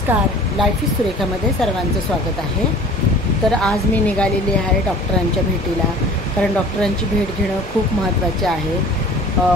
नमस्कार, life is सुरेखामध्ये सर्वांचं स्वागत आहे। तर आज मी निघालेली आहे डॉक्टरांच्या भेटीला, कारण डॉक्टरांची भेट घेणं खूप महत्त्वाचे आहे।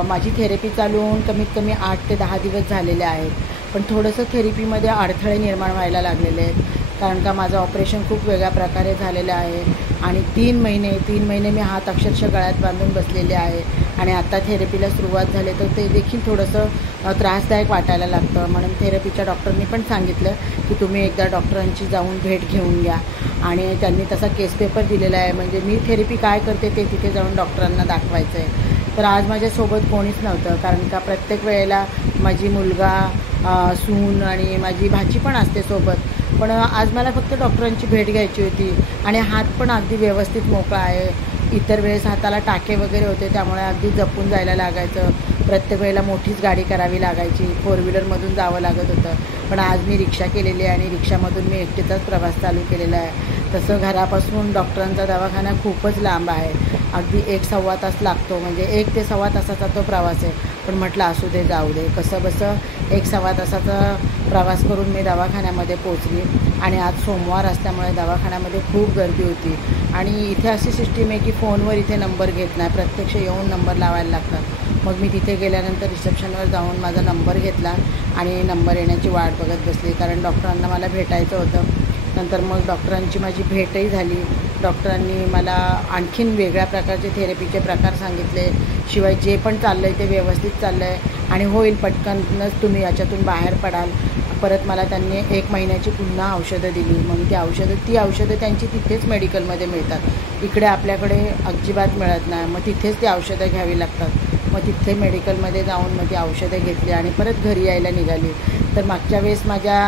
माझी थेरपी चालू होऊन कमीत कमी 8 ते 10 दिवस झालेले आहेत, पण थोडंसं थेरपीमध्ये अडथळे निर्माण व्हायला लागलेले आहेत, कारण का माझं ऑपरेशन खूप वेगळ्या प्रकारे झालेलं आहे आणि 3 महिने मी हात अक्षरशः गळ्यात बांधून बसलेले आहे आणि आता थेरपीला सुरुवात झाली तर ते देखील थोडंसं त्रासदायक वाटायला लागतं। म्हणून थेरपीच्या डॉक्टरनी पण सांगितलं की तुम्ही एकदा डॉक्टरांची जाऊन भेट घेऊन घ्या आणि त्यांनी तसा केस पेपर दिलेला आहे, म्हणजे मी थेरपी काय करते ते तिथे जाऊन डॉक्टरांना दाखवायचं आहे। तर आज माझ्यासोबत कोणीच नव्हतं, कारण का प्रत्येक वेळेला माझी मुलगा, सून आणि माझी भाची पण असते सोबत, पण आज मला फक्त डॉक्टरांची भेट घ्यायची होती आणि हात पण अगदी व्यवस्थित मोकळा आहे। इतर वेळेस हाताला टाके वगैरे होते, त्यामुळे अगदी जपून जायला लागायचं। प्रत्येक वेळेला मोठीच गाडी करावी लागायची, 4 व्हीलरमधून जावं लागत होतं, पण आज मी रिक्षा केलेली आहे आणि रिक्षामधून मी एकटीचाच प्रवास चालू केलेला आहे। तसं घरापासून डॉक्टरांचा दवाखाना खूपच लांब आहे, अगदी 1-1.25 तास लागतो, म्हणजे 1 ते सव्वा तासाचा तो प्रवास आहे। पण म्हटलं असू दे, जाऊ दे, कसं बसं 1-1.25 तासाचा प्रवास करून मी दवाखान्यामध्ये पोचली आणि आज सोमवार असल्यामुळे दवाखान्यामध्ये खूप गर्दी होती आणि इथे अशी सिस्टीम आहे की फोनवर इथे नंबर घेत नाही, प्रत्यक्ष येऊन नंबर लावायला लागतात। मग मी तिथे गेल्यानंतर रिसेप्शनवर जाऊन माझा नंबर घेतला आणि नंबर येण्याची वाट बघत बसली, कारण डॉक्टरांना मला भेटायचं होतं। नंतर मग डॉक्टरांची माझी भेटही झाली। डॉक्टरांनी मला आणखीन वेगळ्या प्रकारचे थेरपीचे प्रकार सांगितले, शिवाय जे पण चाललं आहे ते व्यवस्थित चाललं आहे आणि होईल, पटकनच तुम्ही याच्यातून बाहेर पडाल। परत मला त्यांनी 1 महिन्याची पुन्हा औषधं दिली। मग ती औषधं त्यांची तिथेच मेडिकलमध्ये मिळतात, इकडे आपल्याकडे अजिबात मिळत नाही, मग तिथेच ती औषधं घ्यावी लागतात। मग तिथे मेडिकलमध्ये जाऊन मग ती औषधं घेतली आणि परत घरी यायला निघाली। तर मागच्या वेळेस माझ्या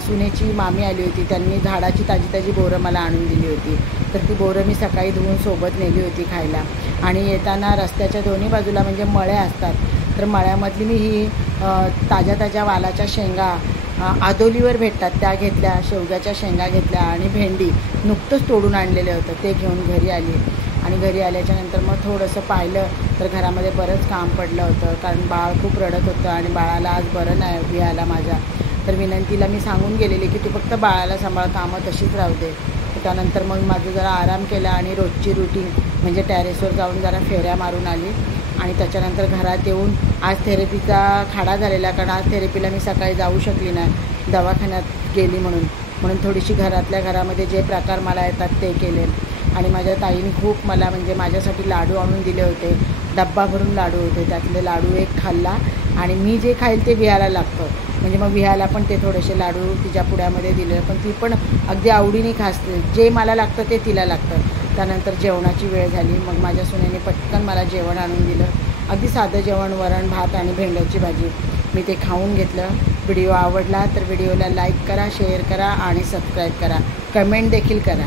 सुनेची मामी आली होती, त्यांनी झाडाची ताजी बोरं मला आणून दिली होती, तर ती बोरं मी सकाळी धुवून सोबत नेली होती खायला। आणि येताना रस्त्याच्या दोन्ही बाजूला म्हणजे मळे असतात, तर मळ्यामधली मी ही ताज्या वालाच्या शेंगा आदोलीवर भेटतात त्या घेतल्या, शेवग्याच्या शेंगा घेतल्या आणि भेंडी नुकतंच तोडून आणलेलं होतं ते घेऊन घरी आली। आणि घरी आल्याच्यानंतर मग थोडंसं पाहिलं तर घरामध्ये बरंच काम पडलं होतं, कारण बाळ खूप रडत होतं आणि बाळाला आज बरं नाही विहायला माझ्या। तर विनंतीला मी सांगून गेलेली की तू फक्त बाळाला सांभाळ, कामं तशीच राहू दे। त्यानंतर मग माझं जरा आराम केला आणि रोजची रुटीन म्हणजे टेरेसवर जाऊन जरा फेऱ्या मारून आली आणि त्याच्यानंतर घरात येऊन आज थेरपीचा खाडा झालेला, कारण आज थेरपीला मी सकाळी जाऊ शकली नाही, दवाखान्यात गेली म्हणून थोडीशी घरातल्या घरामध्ये जे प्रकार मला येतात ते केले। आणि माझ्या ताईने खूप मला म्हणजे माझ्यासाठी लाडू आणून दिले होते, डब्बा भरून लाडू होते, त्यातले लाडू एक खाल्ला आणि मी जे खाईल ते विहायला लागतं, म्हणजे मग विहायला पण ते थोडेसे लाडू तिच्या पुड्यामध्ये दिले, पण ती पण अगदी आवडीने खाते, जे मला लागतं ते तिला लागतं। त्यानंतर जेवणाची वेळ झाली, मग माझ्या सुनेने पटकन मला जेवण आणून दिलं, अगदी साधं जेवण, वरण भात आणि भेंड्याची भाजी। मी ते खाऊन घेतलं। व्हिडिओ आवडला तर व्हिडिओला लाईक करा, शेअर करा आणि सबस्क्राईब करा, कमेंट देखील करा।